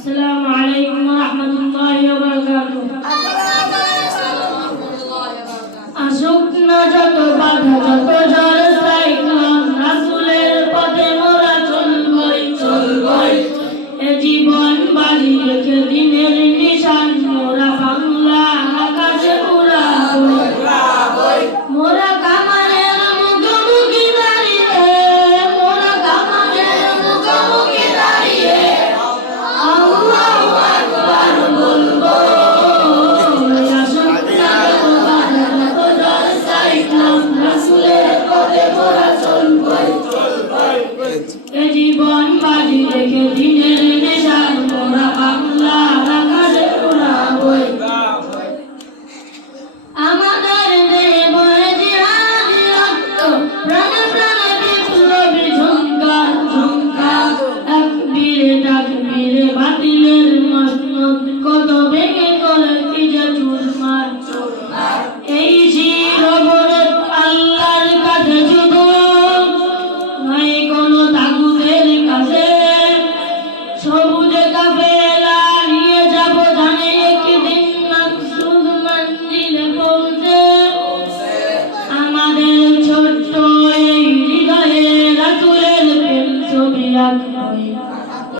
السلام عليكم ورحمة الله وبركاته আসুক না যত বাধা যত ঝড় সাইক্লোন রেখে দিনে জীবন বাজি রেখে দিনের Yeah.